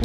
Hi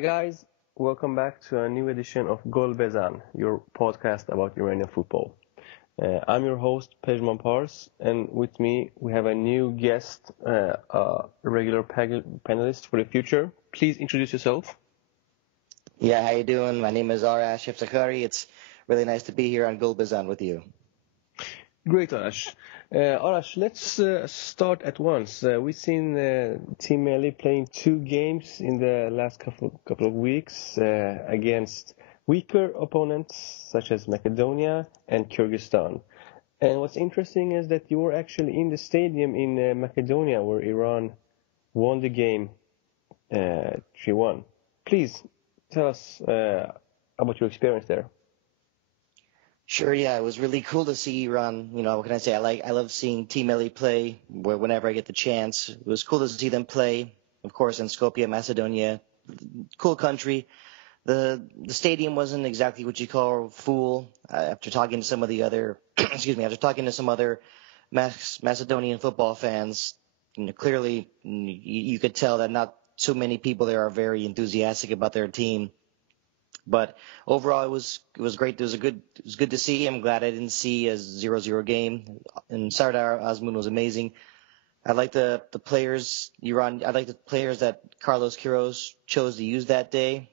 guys, welcome back to a new edition of Gol Bezan, your podcast about Iranian football. I'm your host Pezhman, and with me we have a new guest, a regular panelist for the future. Please introduce yourself. Yeah, how you doing? My name is Arash Eftekhari. It's really nice to be here on Gulbazan with you. Great, Arash. Arash, let's start at once. We've seen Team Melli playing two games in the last couple of weeks against weaker opponents such as Macedonia and Kyrgyzstan. And what's interesting is that you were actually in the stadium in Macedonia where Iran won the game 3-1. Please tell us about your experience there. Sure, yeah, it was really cool to see Iran. What can I say? I love seeing Team Melli play whenever I get the chance. It was cool to see them play, of course, in Skopje, Macedonia. Cool country. The stadium wasn't exactly what you call full. After talking to some of the other, after talking to some other Macedonian football fans, clearly you could tell that not so many people there are very enthusiastic about their team. But overall, it was great. It was good to see. I'm glad I didn't see a 0-0 game. And Sardar Azmoun was amazing. I like the players Iran. I like the players that Carlos Queiroz chose to use that day.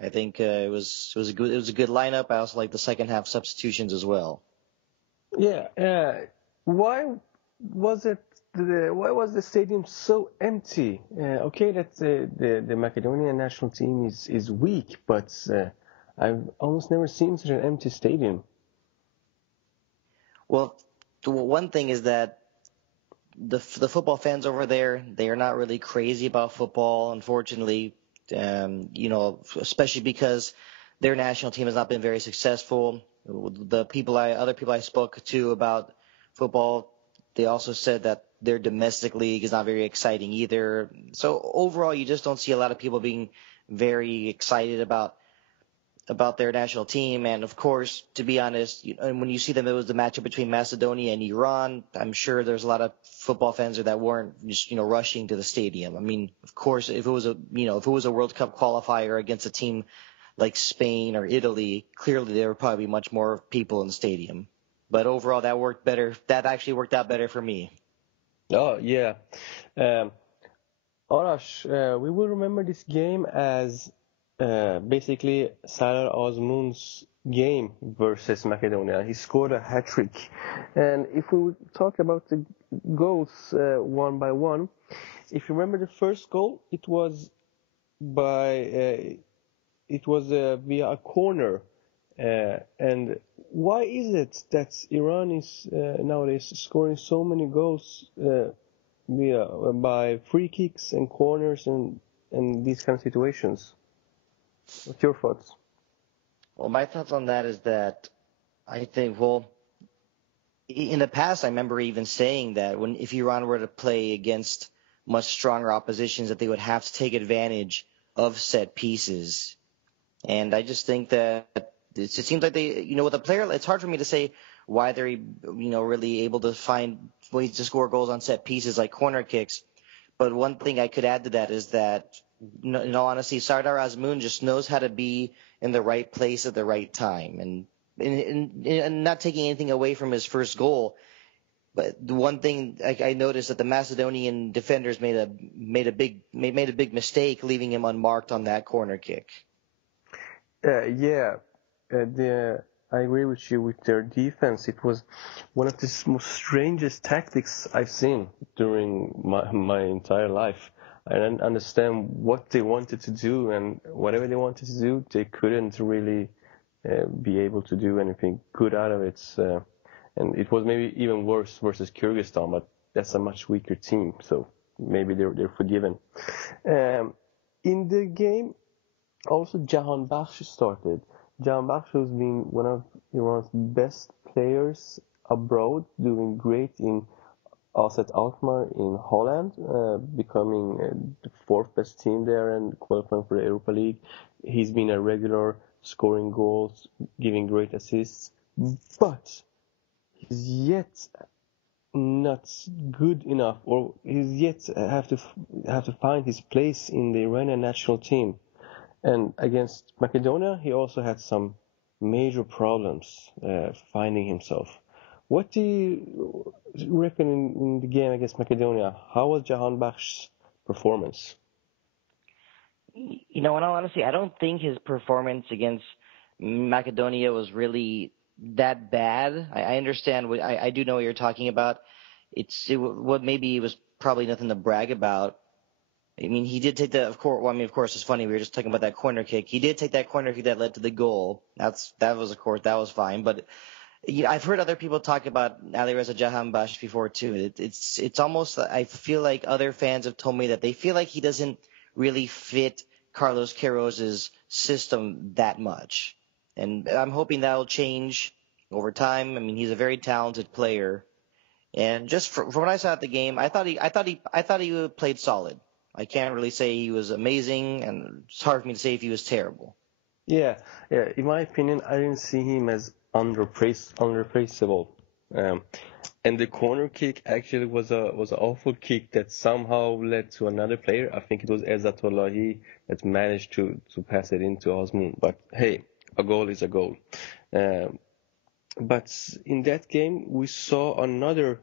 I think it was a good lineup. I also like the second half substitutions as well. Yeah. Why was the stadium so empty? Okay, that the Macedonian national team is weak, but I've almost never seen such an empty stadium. Well, the one thing is that the football fans over there, they are not really crazy about football, unfortunately. Especially because their national team has not been very successful. Other people I spoke to about football, they also said that their domestic league is not very exciting either. So overall, you just don't see a lot of people being very excited about their national team. And of course, to be honest, when you see them, it was the matchup between Macedonia and Iran. I'm sure there's a lot of football fans there that weren't just, rushing to the stadium. I mean, of course, if it was a World Cup qualifier against a team like Spain or Italy, clearly there would probably be much more people in the stadium. But overall, that worked better. That actually worked out better for me. Oh yeah, Arash, we will remember this game as basically Sardar Azmoun's game versus Macedonia. He scored a hat-trick. And if we would talk about the goals one by one, if you remember the first goal, it was via a corner. And why is it that Iran is nowadays scoring so many goals by free kicks and corners and these kind of situations? What's your thoughts? Well, my thoughts on that is that I think, in the past, I remember even saying that if Iran were to play against much stronger oppositions, that they would have to take advantage of set pieces. And I just think that it seems like they, with a player, it's hard for me to say why they're, really able to find ways to score goals on set pieces like corner kicks. But one thing I could add to that is that, in all honesty, Sardar Azmoun just knows how to be in the right place at the right time. And not taking anything away from his first goal, but the one thing I noticed that the Macedonian defenders made a big mistake leaving him unmarked on that corner kick. I agree with you with their defense. It was one of the most strangest tactics I've seen during my entire life. I didn't understand what they wanted to do, and whatever they wanted to do, they couldn't really be able to do anything good out of it. And it was maybe even worse versus Kyrgyzstan, but that's a much weaker team, so maybe they're forgiven. In the game, also Jahan Bakhsh started. Jahan Bakhsh has been one of Iran's best players abroad, doing great in Asset Alkmaar in Holland, becoming the fourth best team there and qualifying for the Europa League. He's been a regular, scoring goals, giving great assists, but he's yet not good enough, or he's yet have to find his place in the Iranian national team. And against Macedonia, he also had some major problems finding himself. What do you reckon in the game against Macedonia? How was Jahan Bakhsh's performance? In all honesty, I don't think his performance against Macedonia was really that bad. I understand. I do know what you're talking about. What maybe it was probably nothing to brag about. I mean, he did take of course. Well, I mean, of course, it's funny. We were just talking about that corner kick. He did take that corner kick that led to the goal. That was, of course, that was fine. But I've heard other people talk about Alireza Jahanbakhsh before too. It's almost, I feel like other fans have told me that they feel like he doesn't really fit Carlos Queiroz's system that much, and I'm hoping that will change over time. I mean, he's a very talented player, and just from what I saw at the game, I thought he played solid. I can't really say he was amazing, and it's hard for me to say if he was terrible. Yeah. In my opinion, I didn't see him as unreplaceable. And the corner kick actually was an awful kick that somehow led to another player. I think it was Ezzatullahi that managed to pass it into Osman. But hey, a goal is a goal. But in that game, we saw another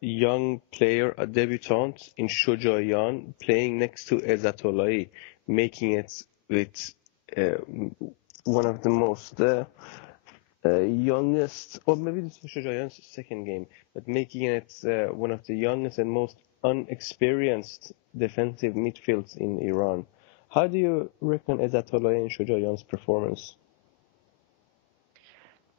young player, a debutant in Shojayan, playing next to Ezzatullahi, making it with one of the most youngest, or maybe this was Shojayan's second game, but making it one of the youngest and most unexperienced defensive midfields in Iran. How do you reckon Ezzatullahi and Shojayan's performance?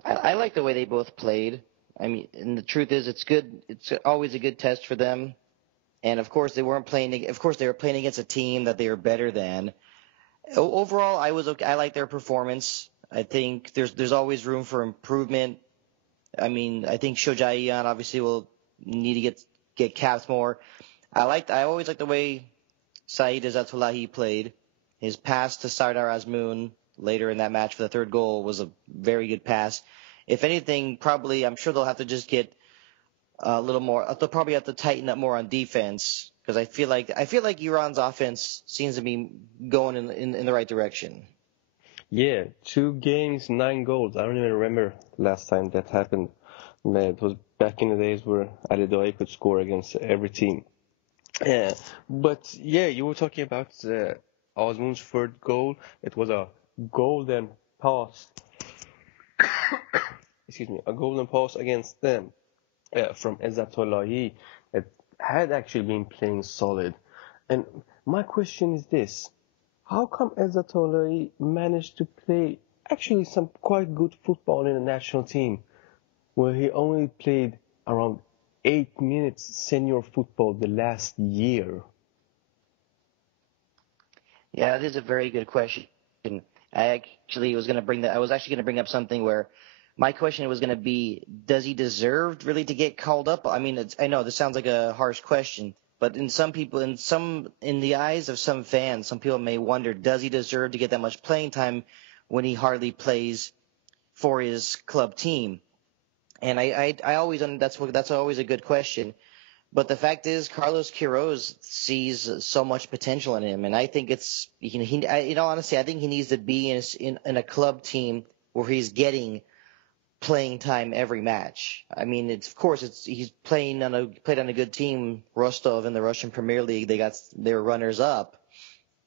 I like the way they both played. I mean, and the truth is, it's good. It's always a good test for them. And of course, they weren't playing. Of course, they were playing against a team that they were better than. Overall, I was okay. I like their performance. I think there's always room for improvement. I mean, I think Shojayan obviously will need to get caps more. I always liked the way Saeed Ezzatullahi played. His pass to Sardar Azmoun later in that match for the third goal was a very good pass. If anything, probably I'm sure they'll have to just get a little more. They'll probably have to tighten up more on defense because I feel like Iran's offense seems to be going in the right direction. Yeah, 2 games, 9 goals. I don't even remember last time that happened. It was back in the days where Ali Daei could score against every team. But yeah, you were talking about Osman's third goal. It was a golden pass. Excuse me, a golden pass against them from Ezzatullahi that had actually been playing solid. And my question is this: how come Ezzatullahi managed to play actually some quite good football in the national team, where he only played around 8 minutes senior football the last year? Yeah, that is a very good question. I was actually going to bring up something where my question was going to be, does he deserve really to get called up? I mean, I know this sounds like a harsh question, but in the eyes of some fans, some people may wonder, does he deserve to get that much playing time when he hardly plays for his club team? And that's always a good question. But the fact is, Carlos Queiroz sees so much potential in him, and I think honestly, I think he needs to be in a club team where he's getting playing time every match. I mean, he's played on a good team, Rostov in the Russian Premier League. They were runners up,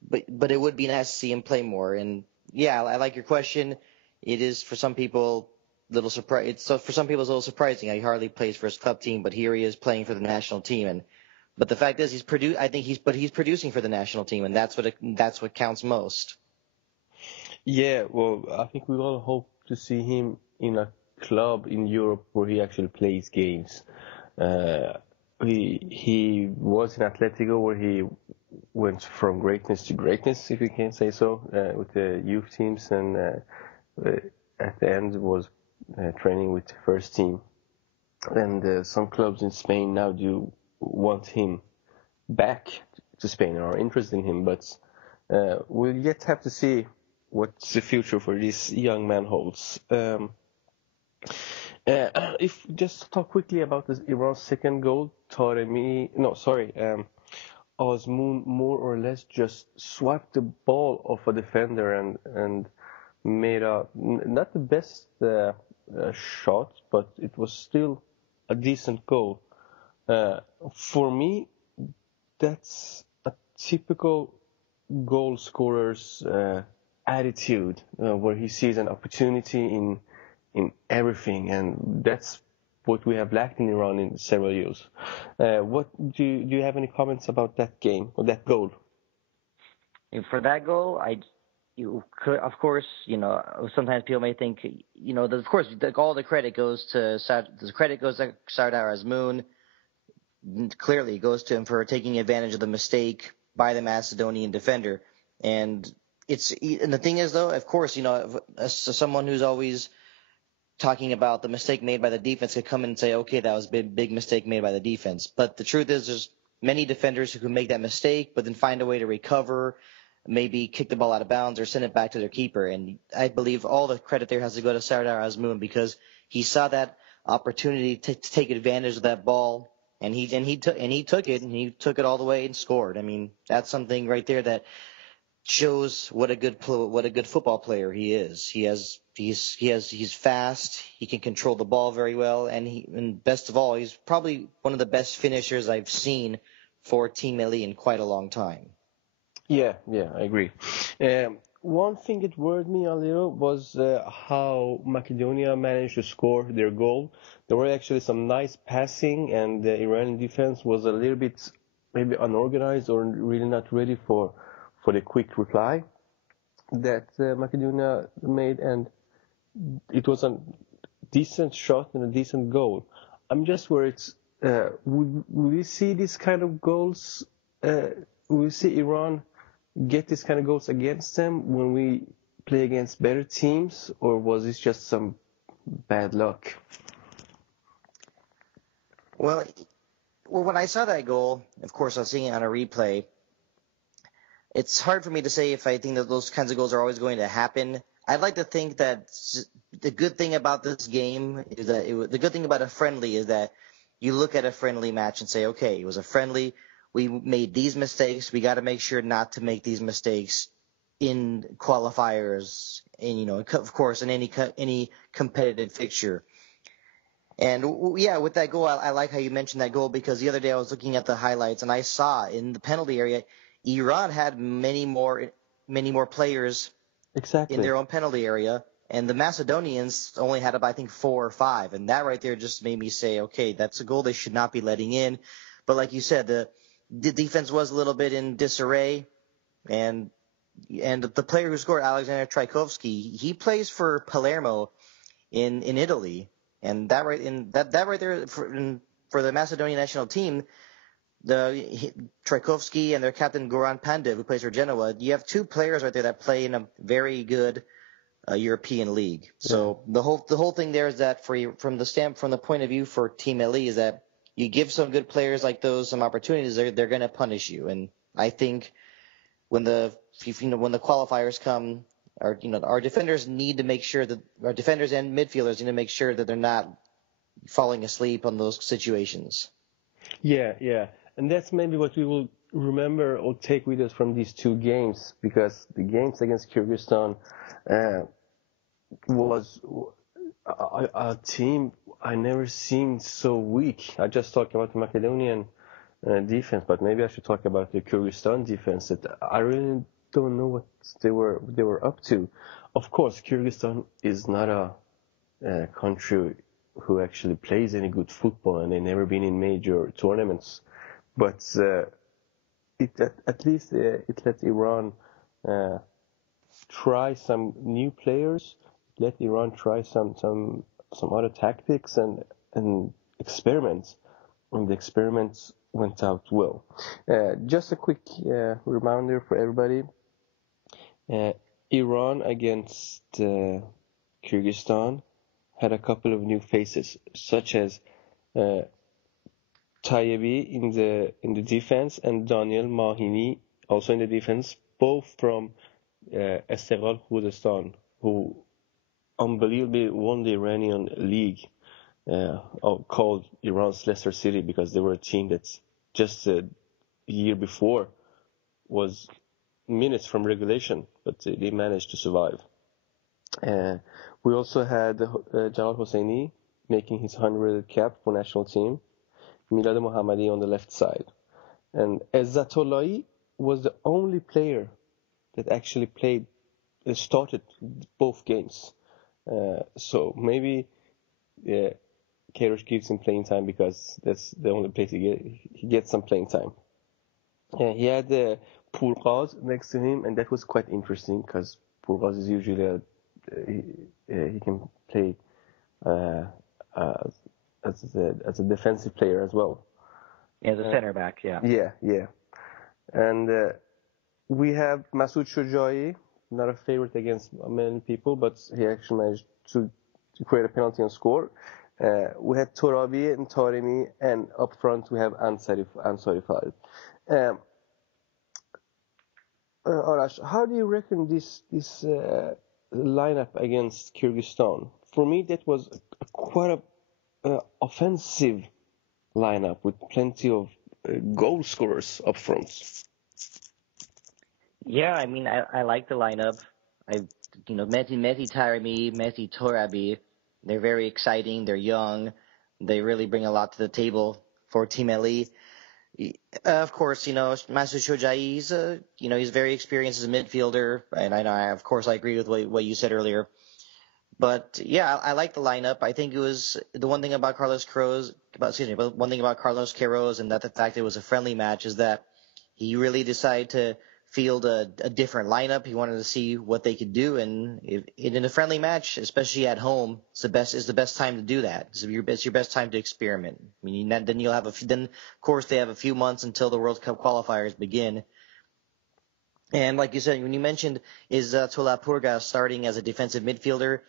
but it would be nice to see him play more. And yeah, I like your question. It is for some people little surprise. For some people, it's a little surprising. He hardly plays for his club team, but here he is playing for the national team. But the fact is, he's producing for the national team, and that's what counts most. Yeah, well, I think we all hope to see him in a club in Europe where he actually plays games. He was in Atletico where he went from greatness to greatness, if you can say so, with the youth teams, and at the end was training with the first team. And some clubs in Spain now do want him back to Spain or are interested in him, but we'll yet have to see what the future for this young man holds. If just talk quickly about this Iran's second goal, Osmoon more or less just swiped the ball off a defender and made not the best shot, but it was still a decent goal. For me, that's a typical goal scorer's attitude, where he sees an opportunity in everything, and that's what we have lacked in Iran in several years. What do you have any comments about that game or that goal? And for that goal, of course, sometimes people may think, of course, all the credit goes to Sardar Azmoun. Clearly, it goes to him for taking advantage of the mistake by the Macedonian defender. And the thing is, though, of course, as someone who's always talking about the mistake made by the defense could come in and say, okay, that was a big mistake made by the defense. But the truth is, there's many defenders who can make that mistake, but then find a way to recover, maybe kick the ball out of bounds or send it back to their keeper. And I believe all the credit there has to go to Sardar Azmoun, because he saw that opportunity to take advantage of that ball, and he took it all the way and scored. I mean, that's something right there that shows what a good football player he is. He's fast. He can control the ball very well, and best of all, he's probably one of the best finishers I've seen for Team Melli in quite a long time. Yeah, I agree. One thing that worried me a little was how Macedonia managed to score their goal. There were actually some nice passing, and the Iranian defense was a little bit maybe unorganized or really not ready for the quick reply that Macedonia made, and it was a decent shot and a decent goal. I'm just worried, would we see this kind of goals, will we see Iran get this kind of goals against them when we play against better teams, or was this just some bad luck? Well, when I saw that goal, of course, I was seeing it on a replay. It's hard for me to say if I think that those kinds of goals are always going to happen. I'd like to think that the good thing about this game is that the good thing about a friendly is that you look at a friendly match and say, okay, it was a friendly. We made these mistakes. We got to make sure not to make these mistakes in qualifiers, and of course, in any competitive fixture. And yeah, with that goal, I like how you mentioned that goal, because the other day I was looking at the highlights and I saw in the penalty area, Iran had many more players in their own penalty area, and the Macedonians only had about, I think, 4 or 5, and that right there just made me say, okay, that's a goal they should not be letting in. But like you said, the defense was a little bit in disarray, and the player who scored, Alexander Trajkovski, he plays for Palermo in Italy, and that right there for the Macedonian national team, Trajkovski and their captain Goran Pandev, who plays for Genoa, you have 2 players right there that play in a very good European league. Yeah. So the whole thing there is that from the point of view for Team Melli is that you give some good players like those some opportunities, they're going to punish you. And I think when the qualifiers come, our defenders need to make sure that our defenders and midfielders need to make sure that they're not falling asleep on those situations. Yeah. And that's maybe what we will remember or take with us from these 2 games, because the games against Kyrgyzstan was a team I never seen so weak. I just talked about the Macedonian defense, but maybe I should talk about the Kyrgyzstan defense. That I really don't know what they were up to. Of course, Kyrgyzstan is not a country who actually plays any good football, and they've never been in major tournaments. But at least it let Iran try some new players, let Iran try some other tactics and experiments. And the experiments went out well. Just a quick reminder for everybody. Iran against Kyrgyzstan had a couple of new faces, such as Tayyebi in the defense and Daniel Mahini also in the defense, both from Esteghlal Khuzestan, who unbelievably won the Iranian league, called Iran's Leicester City, because they were a team that's just a year before was minutes from regulation, but they managed to survive. We also had Jalal Hosseini making his 100th cap for national team, Milad Mohammadi on the left side. And Ezzatullahi was the only player that actually started both games. So maybe Queiroz gives him playing time because that's the only place he gets some playing time. He had Pourqaz next to him, and that was quite interesting because Pourqaz is usually he can play as a defensive player as well. As a center back, yeah. Yeah. And we have Masoud Shojai, not a favorite against many people, but he actually managed to create a penalty and score. We had Torabi and Taremi, and up front we have Ansari Farid. Arash, how do you reckon this lineup against Kyrgyzstan? For me, that was quite a offensive lineup with plenty of goal scorers up front. Yeah, I mean, I like the lineup. Mehdi Taremi, Mehdi Torabi, they're very exciting. They're young. They really bring a lot to the table for Team Ali. Of course, Masoud Shojai, he's very experienced as a midfielder, and of course, I agree with what you said earlier. But yeah, I like the lineup. I think it was the one thing about one thing about Carlos Queiroz, and that the fact it was a friendly match, is that he really decided to field a different lineup. He wanted to see what they could do, and in a friendly match, especially at home, it's the best time to do that. It's your best time to experiment. I mean, then of course they have a few months until the World Cup qualifiers begin. And like you said, when you mentioned Tola Purga starting as a defensive midfielder,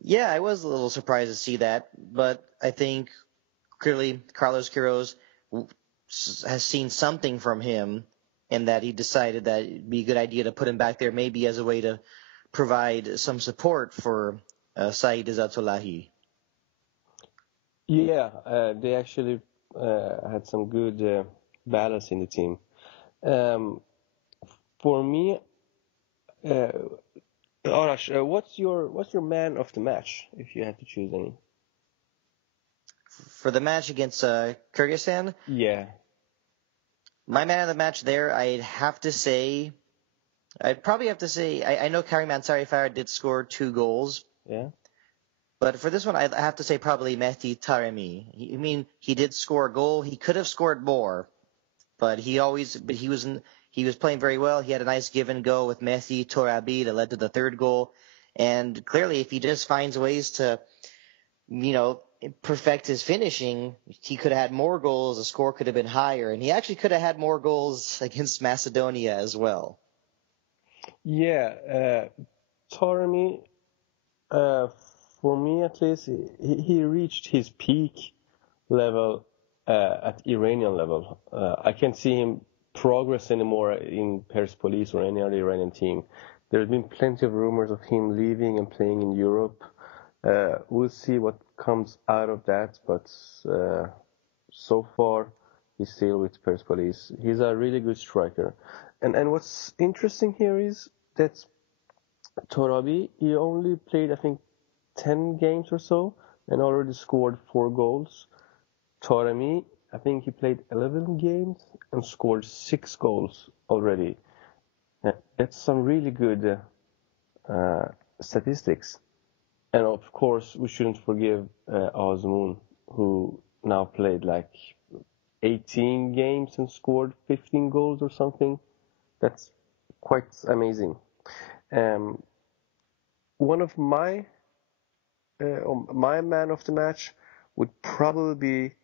yeah, I was a little surprised to see that, but I think clearly Carlos Queiroz has seen something from him, and that he decided that it'd be a good idea to put him back there, maybe as a way to provide some support for Saeed Ezzatullahi. Yeah, they actually had some good balance in the team. For me, Arash, what's your man of the match if you had to choose any? For the match against Kyrgyzstan? Yeah. My man of the match there, I'd probably have to say, I know Karim Ansari Farah did score 2 goals. Yeah. But for this one, I have to say probably Mehdi Taremi. He did score a goal. He could have scored more, but he was playing very well. He had a nice give and go with Mehdi Torabi that led to the 3rd goal. And clearly, if he just finds ways to, perfect his finishing, he could have had more goals. The score could have been higher, and he actually could have had more goals against Macedonia as well. Yeah, Taremi, for me at least, he reached his peak level at Iranian level. I can't see him progress anymore in Persepolis or any other Iranian team. There's been plenty of rumors of him leaving and playing in Europe. We'll see what comes out of that, but so far he's still with Persepolis. He's a really good striker. And what's interesting here is that Torabi, he only played, I think, 10 games or so and already scored 4 goals. Taremi, I think he played 11 games and scored 6 goals already. That's some really good statistics. And of course, we shouldn't forgive Azmoun, who now played like 18 games and scored 15 goals or something. That's quite amazing. One of my man of the match would probably be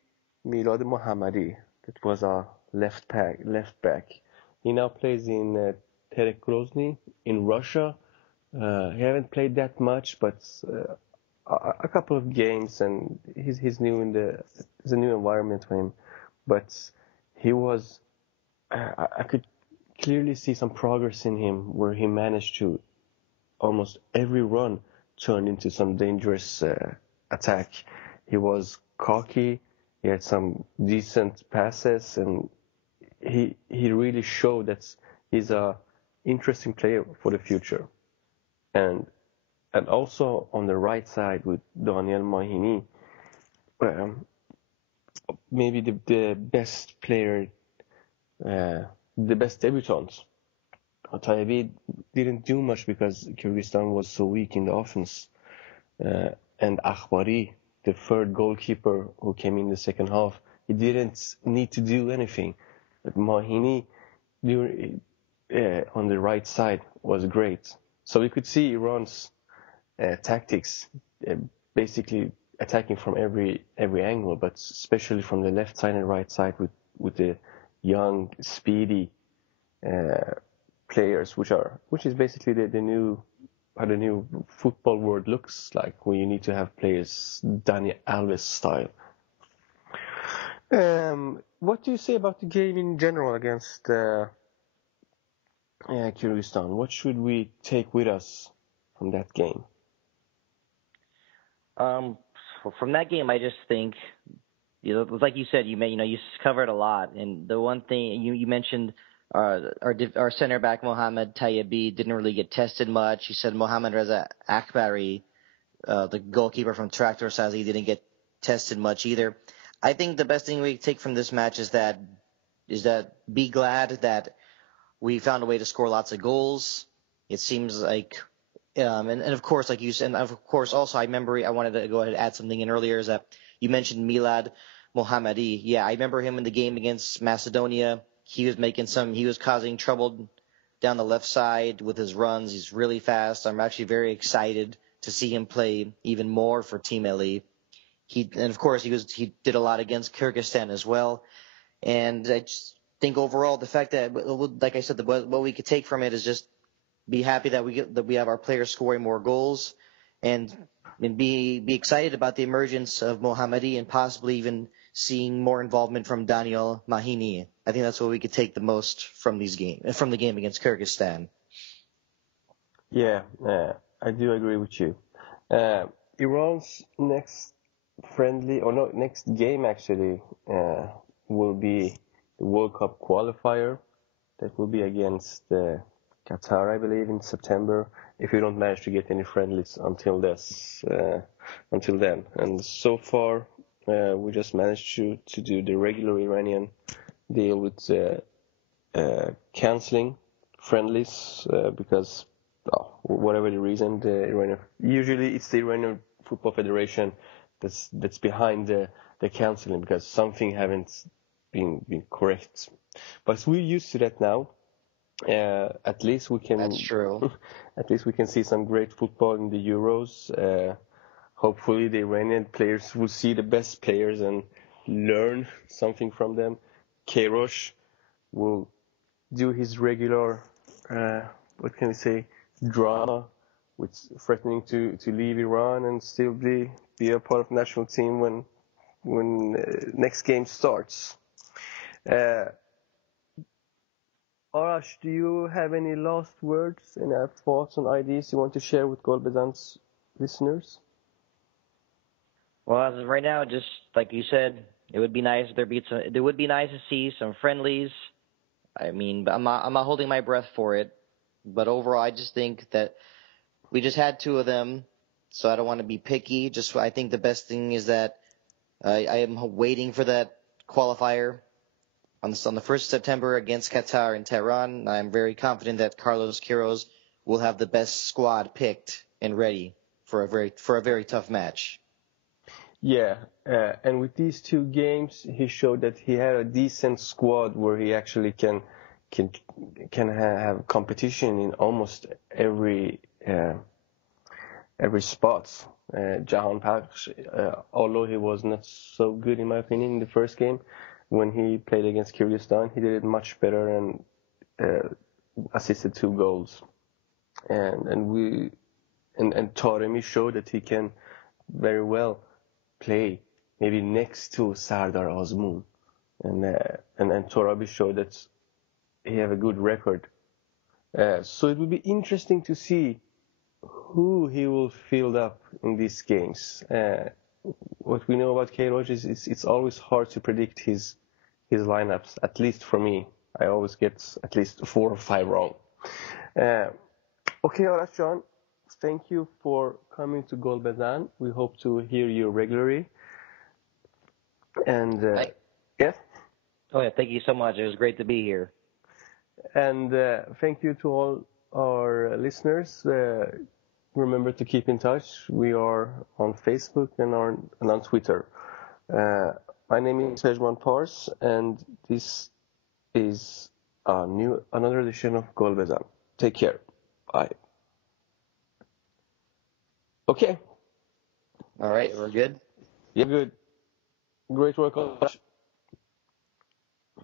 Milad Mohammadi. that was a left back. He now plays in Terek Grozny in Russia. He haven't played that much, but a couple of games, and he's new in it's a new environment for him. But he was, I could clearly see some progress in him, where he managed to almost every run turn into some dangerous attack. He was cocky. He had some decent passes, and he really showed that he's a interesting player for the future. And also on the right side with Daniel Mahini, um, maybe the best player, the best debutant. Tayyip didn't do much because Kyrgyzstan was so weak in the offense. And Akhbari, the third goalkeeper who came in the second half, he didn't need to do anything. But Mahini on the right side was great. So we could see Iran's tactics, basically attacking from every angle, but especially from the left side and right side with the young, speedy players, which is basically the new how the new football world looks like, where you need to have players Dani Alves style. What do you say about the game in general against Kyrgyzstan? What should we take with us from that game? From that game, I just think, like you said, you covered a lot, and the one thing you mentioned, our center back Mohamed Tayyibi didn't really get tested much. You said Mohamed Reza Akbari, the goalkeeper from Traktor Sazi, didn't get tested much either. I think the best thing we take from this match is that be glad that we found a way to score lots of goals. It seems like, and of course, like you said, and of course, also I wanted to go ahead and add something in earlier, is that you mentioned Milad Mohammadi. Yeah, I remember him in the game against Macedonia. He was causing trouble down the left side with his runs. He's really fast. I'm actually very excited to see him play even more for Team Eli. And of course, he did a lot against Kyrgyzstan as well. And I just think overall, the fact that, like I said, what we could take from it is just be happy that we have our players scoring more goals, and be excited about the emergence of Mohammadi and possibly even seeing more involvement from Daniel Mahini. I think that's what we could take the most from the game against Kyrgyzstan. Yeah, I do agree with you. Iran's next game actually will be the World Cup qualifier. That will be against Qatar, I believe, in September, if we don't manage to get any friendlies until then. And so far, we just managed to do the regular Iranian deal with canceling friendlies because, whatever the reason, usually it's the Iranian Football Federation that's behind the canceling, because something haven't been correct. But we're used to that now. At least we can. That's true. At least we can see some great football in the Euros. Hopefully, the Iranian players will see the best players and learn something from them. Arash will do his regular, what can we say, drama, with threatening to leave Iran and still be a part of the national team when next game starts. Arash, do you have any last words, any thoughts and ideas you want to share with Golbezan's listeners? Well, as of right now, just like you said, it would be nice if there would be nice to see some friendlies. I mean, I'm not holding my breath for it, but overall, I just think that we just had two of them, so I don't want to be picky. I think the best thing is that I am waiting for that qualifier on the 1st of September against Qatar in Tehran. I'm very confident that Carlos Queiroz will have the best squad picked and ready for a very tough match. Yeah, and with these two games, he showed that he had a decent squad where he actually can have competition in almost every spot. Jahan Paksh, although he was not so good in my opinion in the first game, when he played against Kyrgyzstan, he did it much better and assisted 2 goals. And Taremi showed that he can very well play maybe next to Sardar Azmoun. And Torabi showed that he have a good record. So it will be interesting to see who he will field up in these games. What we know about Queiroz is it's always hard to predict his lineups, at least for me. I always get at least 4 or 5 wrong. Okay, Arash John, thank you for coming to Golbezan. We hope to hear you regularly. And yes? Oh, yeah, thank you so much. It was great to be here. And thank you to all our listeners. Remember to keep in touch. We are on Facebook and on Twitter. My name is Pezhman Pars, and this is another edition of Golbezan. Take care. Bye. Okay. All right, we're good? Yeah, good. Great work, Arash.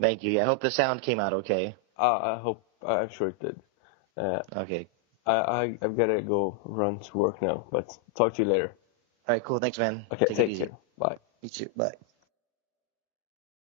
Thank you. I hope the sound came out okay. I'm sure it did. Okay. I've got to go run to work now, but talk to you later. All right, cool. Thanks, man. Okay, Take it easy. care. Bye. You too. Bye.